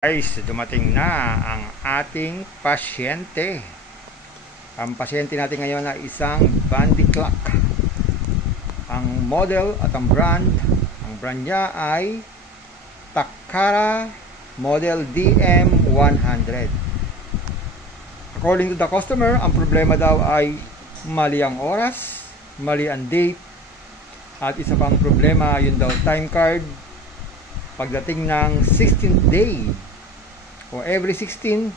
Guys, dumating na ang ating pasyente. Ang pasyente natin ngayon ay isang Bandy clock. Ang model at ang brand niya ay Takara Model DM100. According to the customer, ang problema daw ay mali ang oras, mali ang date, at isa pang problema, yun daw time card. Pagdating ng 16th day o every 16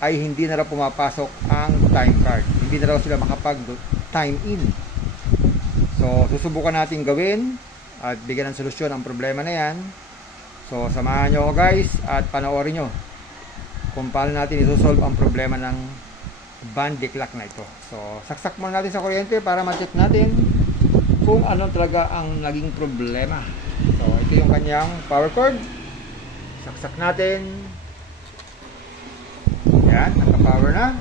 ay hindi na raw pumapasok ang time card. Hindi na raw sila makapag-time in. So, susubukan natin gawin at bigyan ng solusyon ang problema na yan. So, samahan nyo ako guys at panoorin nyo kung paano natin isosolve ang problema ng Bandy clock na ito. So, saksak muna natin sa kuryente para ma-check natin kung ano talaga ang naging problema. So, ito yung kanyang power cord. Saksak natin. Yan, naka-power na.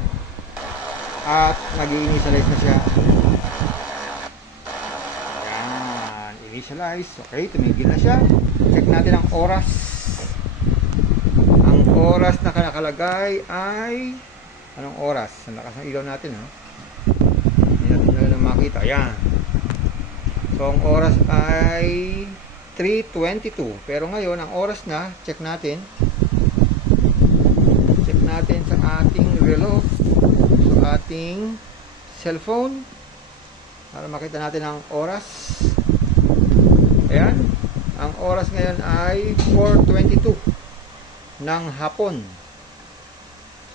At nag-i-initialize na siya. Yan, initialize. Okay, tumigil na siya. Check natin ang oras. Ang oras na nakalagay ay anong oras? Ang lakas ng ilaw natin, ha? Hindi natin na makita. Yan. So, ang oras ay 3:22. Pero ngayon, ang oras na, check natin. Check natin sa ating relo, sa ating cellphone, para makita natin ang oras. Ayan. Ang oras ngayon ay 4:22 ng hapon.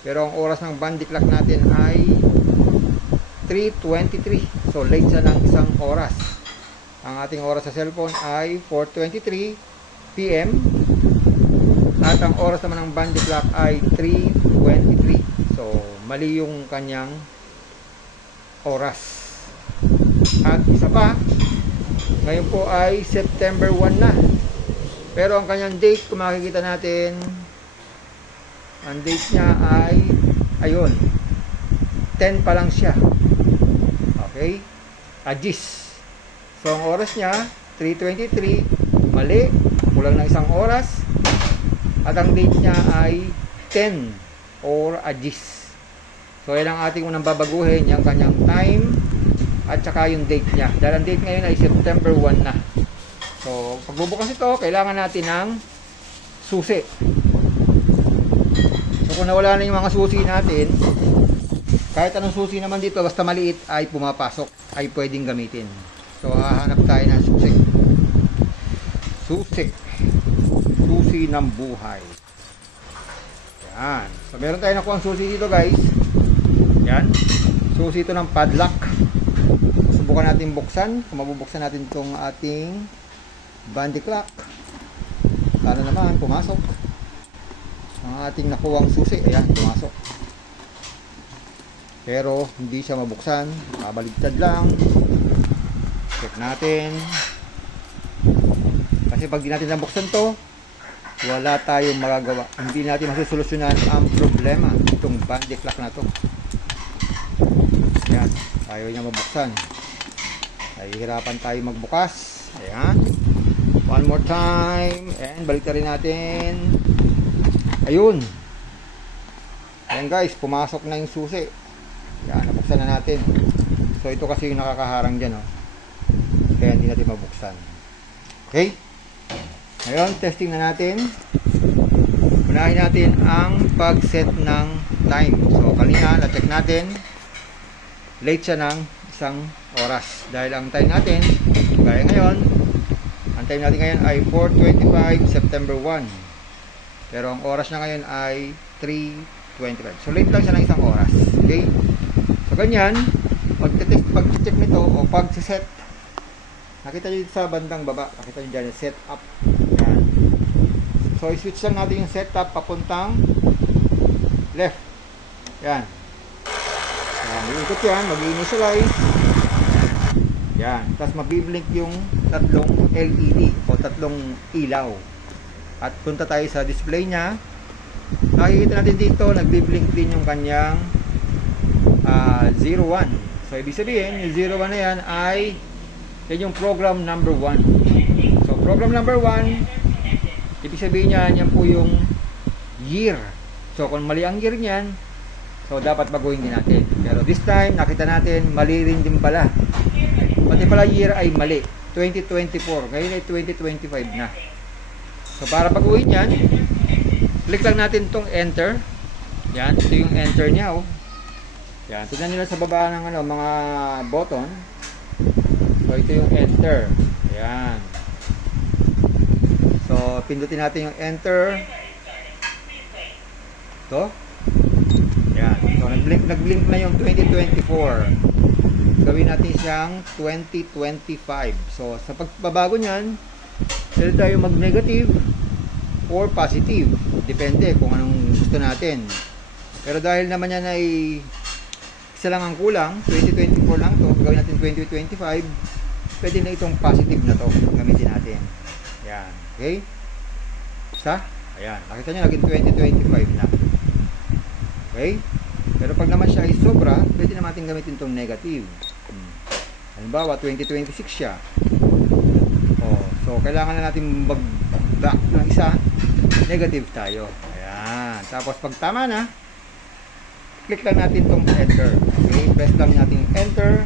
Pero ang oras ng Bandy clock natin ay 3:23. So, late siya ng isang oras. Ang ating oras sa cellphone ay 4:23 PM. At ang oras naman ng Bandy clock ay 3:23. So, mali yung kanyang oras. At isa pa, ngayon po ay September 1 na. Pero ang kanyang date, kung makikita natin, ang date niya ay, ayun, 10 pa lang siya. Okay? Agis. So, ang oras niya, 3:23, mali, kulang ng isang oras. At ang date niya ay 10 or agis. So, yan ang ating unang babaguhin, yung kanyang time at saka yung date niya. Dahil ang date ngayon ay September 1 na. So, pagbubukas ito, kailangan natin ng susi. So, kung nawala na yung mga susi natin, kahit anong susi naman dito, basta maliit ay pumapasok, ay pwedeng gamitin. So, hahanap tayo ng susi. Susi ng buhay. Yan. So, meron tayo nakuha ang susi dito guys. Yan. Susi ito ng padlock. Subukan natin buksan. Kung mabubuksan natin itong ating Bandy clock. Sana naman pumasok ang ating nakuha ang susi. Ayan, pumasok. Pero hindi siya mabuksan. Kabaligtad lang. Check natin. Kasi pag di natin nabuksan to, wala tayong magagawa. Hindi natin masusolusyonan ang problema itong Bandy clock na to. Ayan, ayaw niya mabuksan. Nahihirapan tayo magbukas. Ayan. One more time. And balik rin natin. Ayun. Ayan guys, pumasok na yung susi. Ayan, nabuksan na natin. So ito kasi yung nakakaharang dyan, oh. Kaya hindi natin mabuksan. Okay? Ngayon, testing na natin. Unahin natin ang pag-set ng time. So, kanina, na-check natin. Late siya ng isang oras. Dahil ang time natin, gaya ngayon, ang time natin ngayon ay 4:25 September 1. Pero ang oras na ngayon ay 3:25. So, late lang siya ng isang oras. Okay? So, ganyan, pag-check nito o pag-set, nakita nyo dito sa bandang baba, nakita nyo dyan, set up. Yan. So, i-switch lang natin yung setup papuntang left. Yan. Yan, iikot yan, mag-initialize. Yan. Tapos mabiblink yung tatlong LED o tatlong ilaw. At punta tayo sa display nya. Nakikita natin dito, nagbiblink din yung kanyang 01. So, ibig sabihin, yung 01 na yan ay yan yung program number 1. So, program number 1, ibig sabihin niya, yan po yung year. So kung mali ang year niyan, so dapat baguhin din natin. Pero this time, nakita natin, mali rin din pala. Pati pala year ay mali. 2024. Ngayon ay 2025 na. So para baguhin yan, click lang natin tong enter. Yan, ito yung enter niya, oh. Yan, tignan nyo lang sa baba ng mga button. So ito yung enter. Yan. So pindutin natin yung enter. Ito. Yan. So nag-blink na yung 2024. Gawin natin siyang 2025. So sa pagbabago niyan, pwede tayo mag-negative or positive. Depende kung anong gusto natin. Pero dahil naman yan ay isa lang ang kulang, 2024 lang to, gawin natin 2025, pwede na itong positive na to, gamitin natin. Yan, okay? Isa, ayan, nakita nyo, naging 2025 na. Okay? Pero pag naman siya ay sobra, pwede na natin gamitin itong negative. Halimbawa, 2026 siya. So, kailangan na natin mag-back ng isa, negative tayo. Ayan, tapos pag tama na, click lang natin itong enter. Okay, press lang natin enter.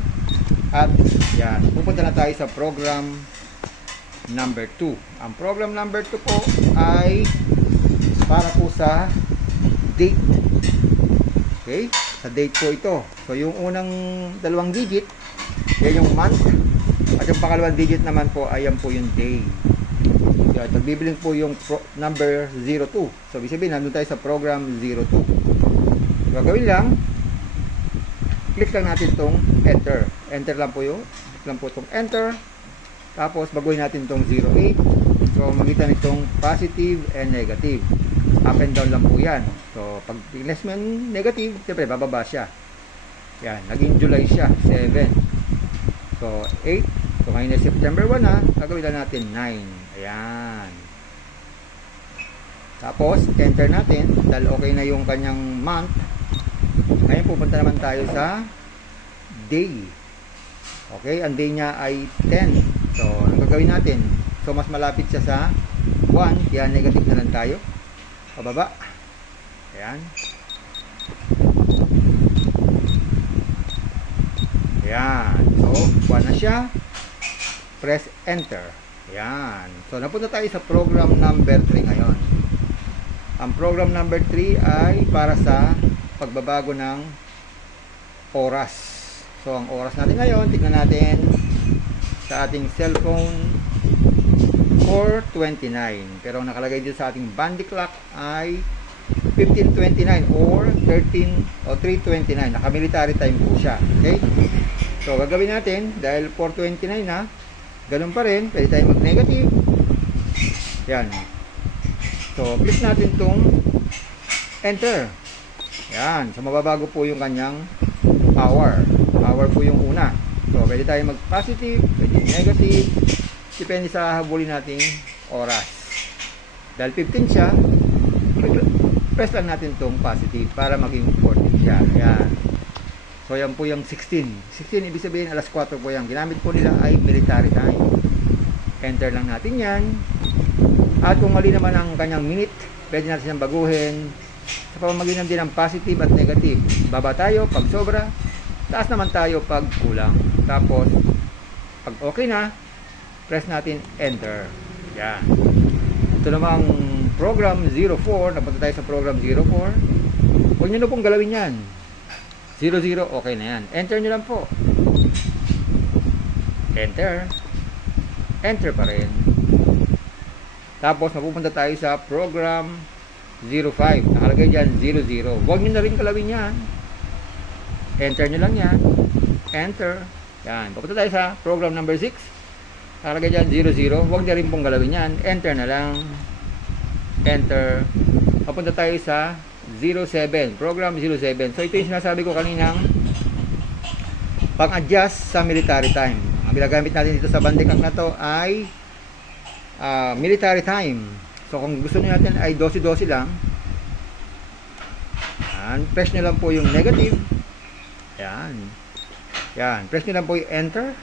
At yan, pupunta na tayo sa program number 2. Ang program number 2 po ay para po sa date. Okay, sa date po ito. So yung unang dalawang digit, yan yung month. At yung pangalawang digit naman po, ayan po yung day. So nagbibiling po yung number 02. So ibig sabihin, nandun tayo sa program 02. Gagawin lang, click lang natin itong enter. Enter lang po yung, click lang po itong enter. Tapos baguhin natin itong 08. So magitan itong positive and negative. Up and down lang po yan. So pag less mo yung negative, siyempre bababa siya. Yan, naging July siya, 7. So 8. So ngayon na September 1 na, gagawin lang natin 9. Ayan. Tapos enter natin, dahil okay na yung kanyang month. Ngayon pupunta naman tayo sa day. Okay, ang day niya ay 10. So, ang gagawin natin? So, mas malapit siya sa 1. Kaya negative na lang tayo. Pababa. Ayan. Ayan. So, 1 na siya. Press enter. Ayan. So, napunta tayo sa program number 3 ngayon. Ang program number 3 ay para sa pagbabago ng oras. So ang oras natin ngayon, tignan natin sa ating cellphone 4:29. Pero ang nakalagay dito sa ating bandy clock ay 15:29 or 3:29. Naka-military time po siya. Okay? So gagawin natin dahil 4:29 na, ganun pa rin, pwede tayong mag-negative. Yan. So click natin itong enter. Yan, so mababago po yung kanyang hour. Hour po yung una. So pwede tayo mag-positive, pwede negative, depende sa habulin nating oras. Dahil 15 siya, press lang natin itong positive para maging 14 siya. Yan. So yan po yung 16. 16 ibig sabihin alas 4 po yan. Ginamit po nila ay military time. Enter lang natin yan. At kung mali naman ang kanyang minute, pwede natin siyang baguhin sa pamamagitan din ng positive at negative. Baba tayo pag sobra, taas naman tayo pag kulang. Tapos pag okay na, press natin enter. Yan. Ito namang program 04. Napunta tayo sa program 04. Huwag nyo na pong galawin yan. 00, okay na yan. Enter nyo lang po. Enter. Enter pa rin. Tapos mapupunta tayo sa program 05. Nakalagay dyan 00. Huwag nyo na rin kalawin yan. Enter nyo lang yan. Enter. Yan. Papunta tayo sa program number 6. Nakalagay dyan 00. Huwag na rin pong galawin yan. Enter na lang. Enter. Papunta tayo sa 07. Program 07. So ito yung sinasabi ko kaninang pang-adjust sa military time. Ang ginagamit natin dito sa bandikak na to ay military time. So kung gusto niyo natin ay 12-12 lang. Yan. Press nyo lang po yung negative. Yan. Yan. Press nyo lang po yung enter.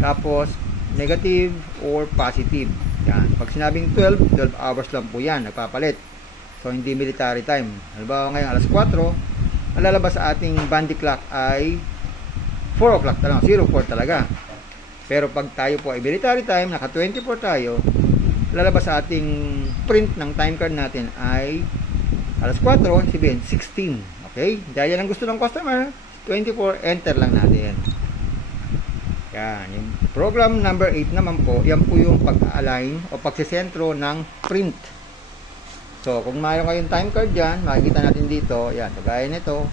Tapos negative or positive. Yan. Pag sinabing 12 hours lang po yan. Nagpapalit. So, hindi military time. Halimbawa ngayon, alas 4, ang lalabas sa ating bandy clock ay 4 o'clock talaga, 04 talaga. Pero pag tayo po ay military time, naka 24 tayo, lalabas sa ating print ng time card natin ay alas 4, sabihin 16. Okay? Dahil yan ang gusto ng customer, 24, enter lang natin. Yan. Yung program number 8 naman po, yan po yung pag-align o pagsisentro ng print. So, kung mayroon kayong time card dyan, makikita natin dito, yan, kagaya nito,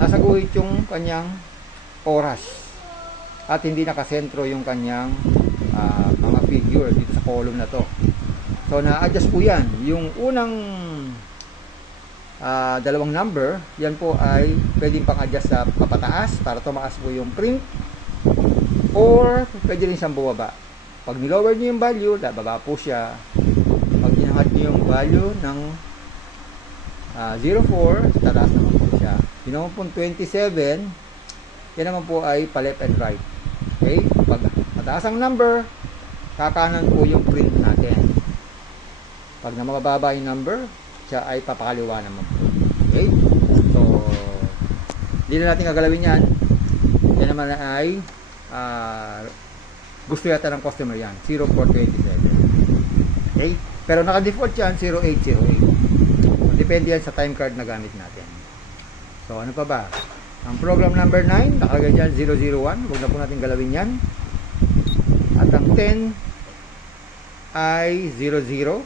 nasa guhit yung kanyang oras. At hindi nakasentro yung kanyang mga figure dito sa column na to. So, na-adjust po yan. Yung unang dalawang number, yan po ay pwedeng pang-adjust sa papataas para tumaas po yung print, or pwede rin siyang bumaba. Pag nilower nyo yung value, bababa po siya. Pag dinangat nyo yung value ng 04, tataas naman po siya. Yung naman po 27, yan naman po ay pa left and right. Okay? Pag mataas ang number, kakanan po yung print natin. Pag na mababa yung number, siya ay papakaliwa naman po. Okay? So, hindi na natin gagalawin yan. Yan naman ay gusto yata ng customer yan, 0427. Okay? Pero naka-default yan, 0808. So, depende yan sa time card na gamit natin. So, ano pa ba? Ang program number 9, nakalagay dyan 001. Huwag na po natin galawin yan. At ang 10 ay 00.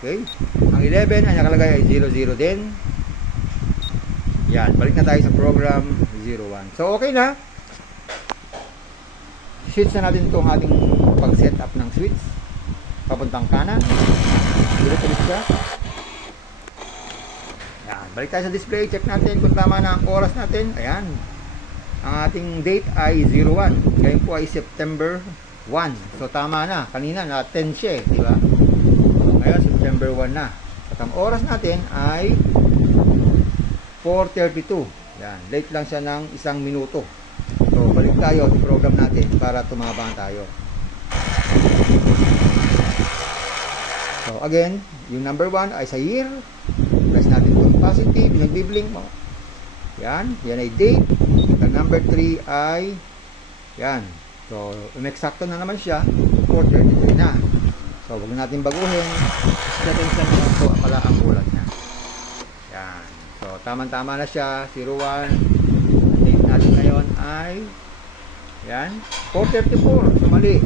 Okay? Ang 11 ay nakalagay ay 00 din. Yan, balik na tayo sa program 01. So, okay na. Switch na natin itong ating pag-setup ng switch. Papuntang kanan. Direct ulit siya. Yan, balik tayo sa display. Check natin kung tama na ang oras natin. Ayan. Ang ating date ay 01. Ngayon po ay September 1. So, tama na. Kanina na 10 siya, di ba? Ngayon, September 1 na. At ang oras natin ay 4:32. Yan, late lang siya ng 1 minuto. So, balik tayo sa program natin para tumabang tayo. So, again, yung number 1 ay sa year. Press natin yung positive, yung nagbiblink mo. Yan, yan ay date. Ang number 3 ay yan. So, umexakto na naman siya. 4:33 na. So, huwag natin baguhin. Attention naman po pala ang bulat niya. Yan. So, tama-tama na siya. 01. Date natin ngayon ay yan. 4:34. So, mali.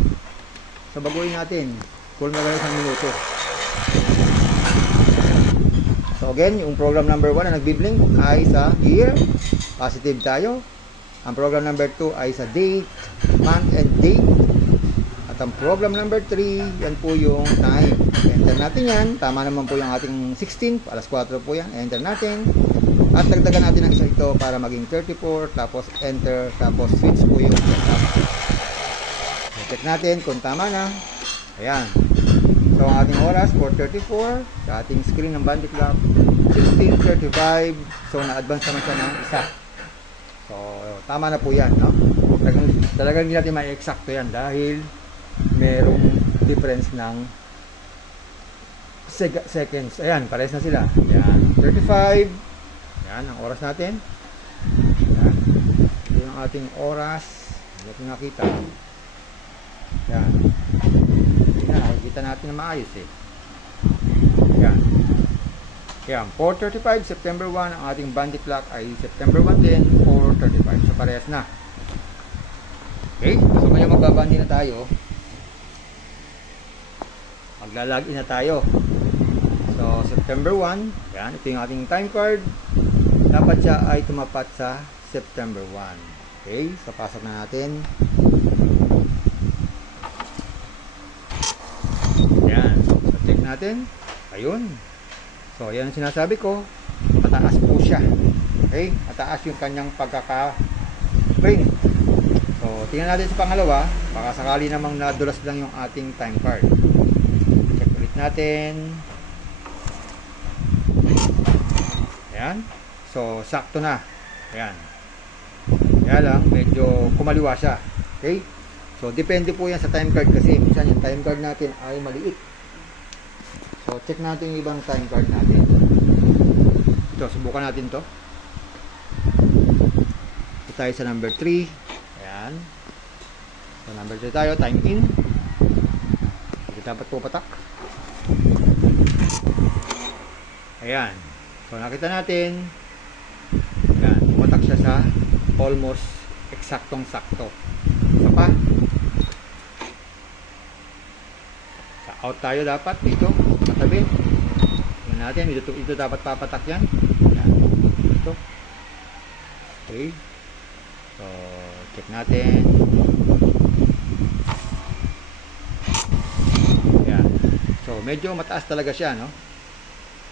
So, baguhin natin. Full magaling 1 minuto. So, again, yung program number 1 na nagbiblink ay sa year. Positive tayo. Ang program number 2 ay sa date, month, and date. At ang program number 3, yan po yung time. Enter natin yan. Tama naman po yung ating 16. Alas 4 po yan. Enter natin. At dagdagan natin ang isa ito para maging 34. Tapos enter. Tapos switch po yung setup. Check natin kung tama na. Ayan. So, ang ating oras, 4:34. Sa ating screen ng bandy clock, 16:35. So, na-advance naman siya ng isa. So, tama na po yan, no? Talagang hindi natin ma-exacto yan dahil merong difference ng seconds. Ayan, pares na sila. Ayan, 35. Ayan, ang oras natin. Ayan. Ito yung ating oras. Hindi natin nakita. Ayan. Kita natin na maayos eh. Yan. Yan. 4:35 September 1. Ang ating bandy clock ay September 1 din. 4:35. So parehas na. Okay. So ngayon magbabandi na tayo. Maglalagin na tayo. So September 1. Yan. Ito yung ating time card. Dapat siya ay tumapat sa September 1. Okay. So pasok na natin. Natin. Ayun. So, yan ang sinasabi ko. Mataas po siya. Okay? Mataas yung kanyang pagkaka-print. So, tingnan natin sa pangalawa. Baka sakali namang nadulas lang yung ating time card. Check ulit natin. Ayan. So, sakto na. Ayan. Kaya lang, medyo kumaliwa siya. Okay? So, depende po yan sa time card kasi minsan yung time card natin ay maliit. So, check natin yung ibang time card natin. Ito, subukan natin to. Ito tayo sa number 3. Ayan. So, number 3 tayo. Time in. Hindi dapat pupatak. Ayan. So, nakita natin. Ayan. Pumatak siya sa almost eksaktong-sakto. Ito pa. Sa out tayo dapat dito. Katabi. Tingnan natin. Ito dapat papatak yan. Ayan. Ito. Okay. So, check natin. Ayan. So, medyo mataas talaga siya, no?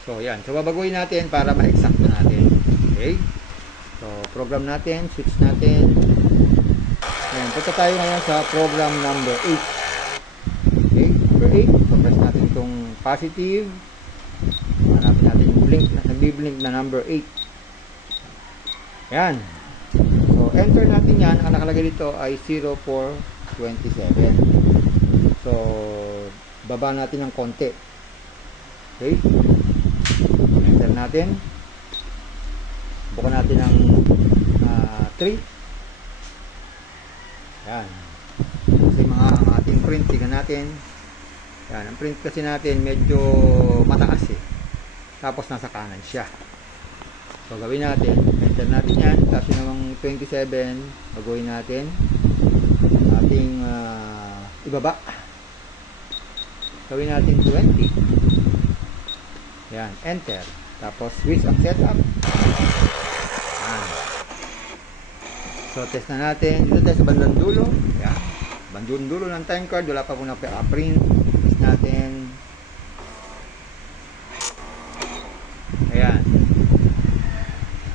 So, yan. So, babaguhin natin para ma-exacto natin. Okay? So, program natin. Switch natin. Ayan. Punta tayo ngayon sa program number 8. Okay? Number 8. So, press natin itong positive. Hanapin natin yung blink. Nagbiblink na number 8. Ayan. So, enter natin yan. Ang nakalagay dito ay 0427. So, baba natin ng konti. Okay? Enter natin. Bukan natin ng 3. Yan. Kasi ang ating print, tingnan natin. Yan. Ang print kasi natin medyo mataas eh. Tapos nasa kanan siya. So, gawin natin. Enter natin yan. Tapos namang 27. Baguhin natin. Ating ibaba. Gawin natin 20. Yan. Enter. Tapos switch ang setup. Yan. So, test na natin. Dito tayo sa bandang dulo. Yan. Bandang dulo ng time card. Wala pa po na print. Test natin. Ayan.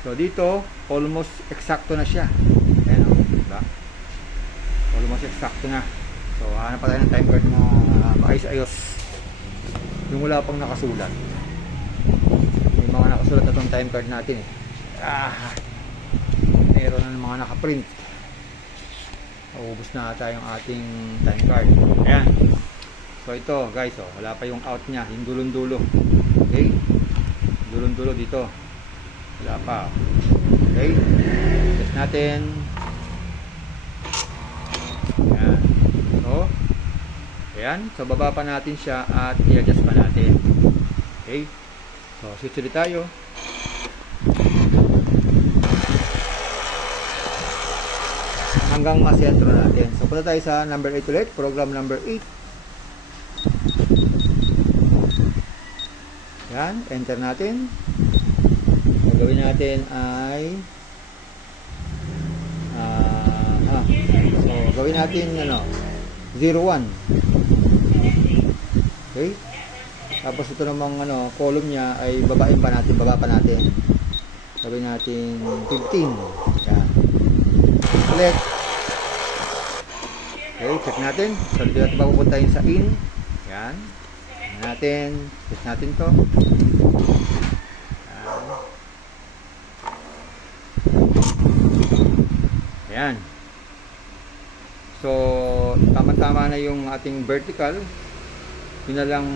So, dito, almost eksakto na siya. Ayan o. Diba? Almost eksakto na. So, hanap pa tayo ng time card na maayos-ayos. Yung wala pang nakasulat. May mga nakasulat na itong time card natin eh. Meron na ng mga nakaprint. Ubus na ata yung ating time card. Ayan. So, ito guys, oh, wala pa yung out niya. Yung dulong-dulo. Okay? Dulong-dulo dito. Wala pa. Okay? Test natin. Ayan. So, ayan. So, baba pa natin siya at i-adjust pa natin. Okay? So, switch ulit tayo. Hanggang masentro natin. So, punta tayo sa number 8 ulit. Program number 8. Ayan. Enter natin. Ang gawin natin ay so gawin natin 01. Okay? Tapos ito namang column niya ay babain pa natin, baba pa natin. Gawin natin 15. Yan. Select. Okay, check natin. So dito natin papupuntahin sa in. Yan. Tingnan natin. Test natin to. Ayan. So, tama-tama na yung ating vertical. Yun na lang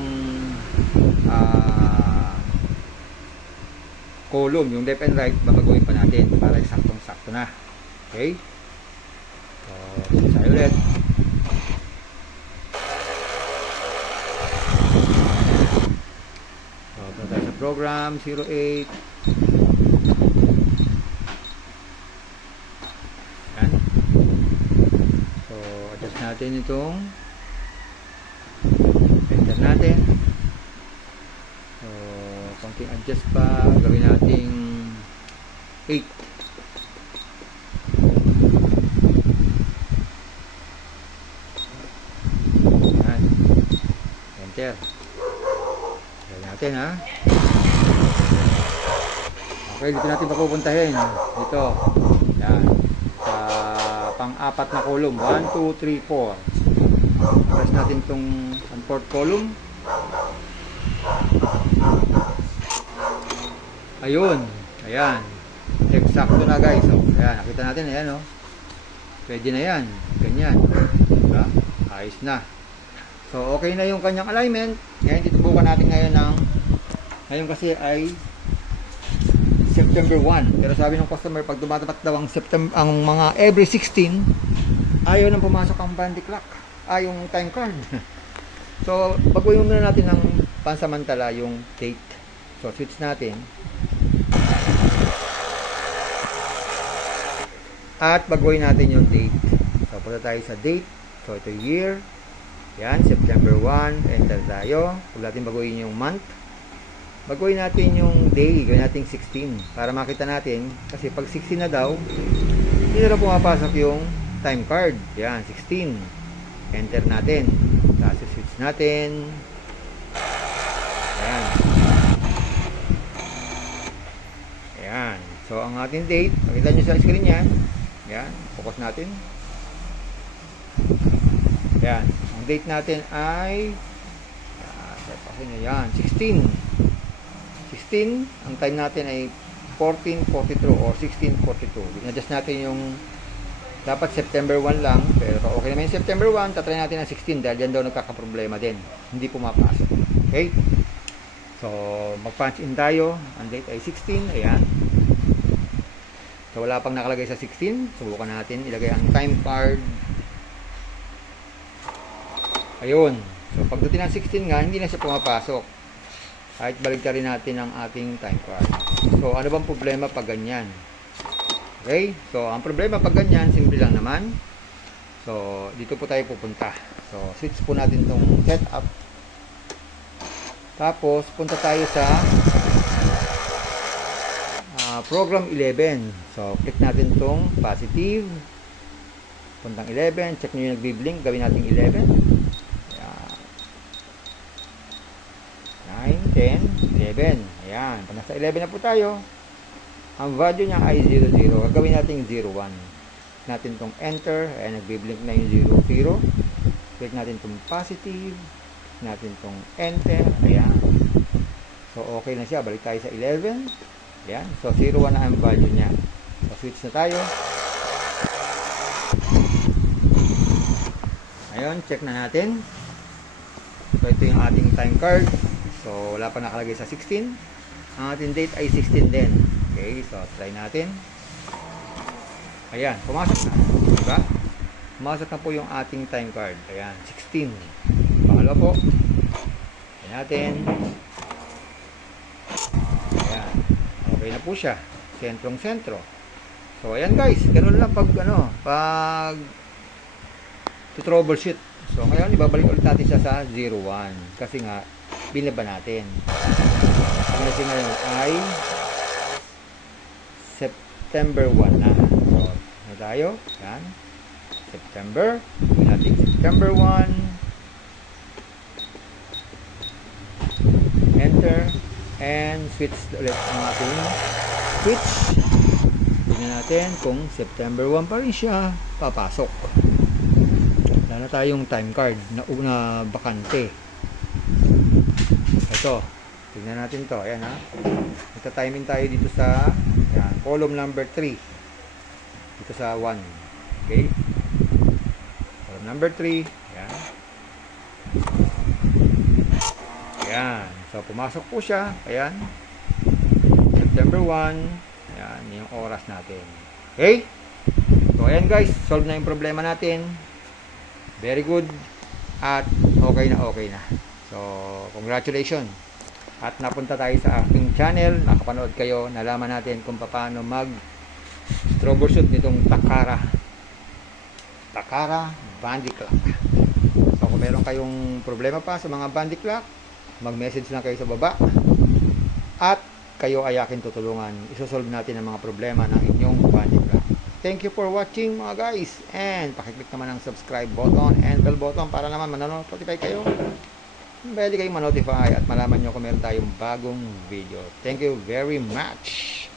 column, yung left and right, babaguhin pa natin para saktong-sakto na. Okay? So, tayo ulit. So, punta tayo sa program 08. Natin itong enter natin. So, konting adjust pa, gawin nating 8. Yan. Enter. Gawin natin ha. Okay, dito natin papupuntahin. Dito. Yan. Pang-apat na column. 1, 2, 3, 4. Press natin itong fourth column. Ayun. Ayan. Eksakto na guys. So, ayan. Nakita natin. Ayan o. Pwede na yan. Ganyan. Diba? Ayos na. So, okay na yung kanyang alignment. Ngayon dito susubukan natin ngayon kasi ay September 1. Pero sabi ng customer, pag dumatapat daw ang mga every 16, ayaw nang pumasok ang bandy clock. Yung time card. So, baguhin muna natin ng pansamantala yung date. So, switch natin. At baguhin natin yung date. So, punta tayo sa date. So, ito yung year. Yan, September 1. Enter tayo. Huwag natin baguhin yung month. Baguhin natin yung day. Gawin natin 16. Para makita natin. Kasi pag 16 na daw, hindi na pumapasok yung time card. Yan, 16. Enter natin. Tapos switch natin. Ayan. Ayan. So, ang ating date, makita nyo sa screen yan. Ayan. Focus natin. Ayan. Ang date natin ay ayan, 16. 16. Ang time natin ay 14:42 or 16:42. In-adjust natin yung dapat September 1 lang, pero okay naman yung September 1, tatry natin ang 16 dahil yan daw nagkakaproblema din. Hindi pumapasok. Okay? So, mag-punch in tayo. Ang date ay 16. Ayan. So, wala pang nakalagay sa 16. Subukan natin. Ilagay ang time card. Ayun. So, pagdating ng 16 nga, hindi na siya pumapasok. Kahit baligtarin natin ang ating time card. So, ano bang problema pag ganyan? Okay? So, ang problema pag ganyan, simple lang naman. So, dito po tayo pupunta. So, switch po natin itong setup. Tapos, punta tayo sa program 11. So, click natin itong positive. Puntang 11. Check nyo yung nagbiblink. Gawin natin 11. 9, 10, 11. Ayan. Pag nasa 11 na po tayo, ang value niya ay 00. Gagawin natin 01. Click natin itong enter. Ayan, nagbiblink na yung 00. Click natin itong positive. Click natin itong enter. Ayan. So, okay na siya. Balik tayo sa 11. Ayan. So, 01 na ang value niya. So, switch na tayo. Ayun, check na natin. So, ito yung ating time card. So, wala pa nakalagay sa 16. Ang ating date ay 16 din. Okay, so try natin. Ayan, pumasok na. Diba? Pumasok na po yung ating time card. Ayan, 16. Pangalawa po. Ayan natin. Ayan. Okay na po siya. Sentrong-sentro. So, ayan guys. Ganun lang pag troubleshoot. So, ngayon, ibabalik ulit natin siya sa 01. Kasi nga, binaba natin. Kasi ngayon ay September 1 na. So, na tayo. Yan. September. Gawin natin September 1. Enter. And switch ulit ang ating switch. Tignan natin kung September 1 pa rin siya papasok. Wala na tayong time card na una bakante. Ito. Tignan natin to. Ayan ha. Ita-timing tayo dito sa yan, column number 3. Dito sa 1. Okay. Column number 3. Ayan. Ayan. So, pumasok po siya. Ayan. September 1. Ayan. Yung oras natin. Okay. So, ayan guys. Solve na yung problema natin. Very good. At okay na. So, congratulations. At napunta tayo sa aking channel. Nakapanood kayo. Nalaman natin kung paano mag-troubleshoot nitong Takara bandy clock. So, kung meron kayong problema pa sa mga bandy clock, mag-message lang kayo sa baba. At kayo ay akin tutulungan. Isosolve natin ang mga problema ng inyong bandy clock. Thank you for watching mga guys. And pakiclick naman ang subscribe button and bell button para naman manonotify kayo. Pwede kayong manotify at malaman nyo kung meron tayong bagong video. Thank you very much.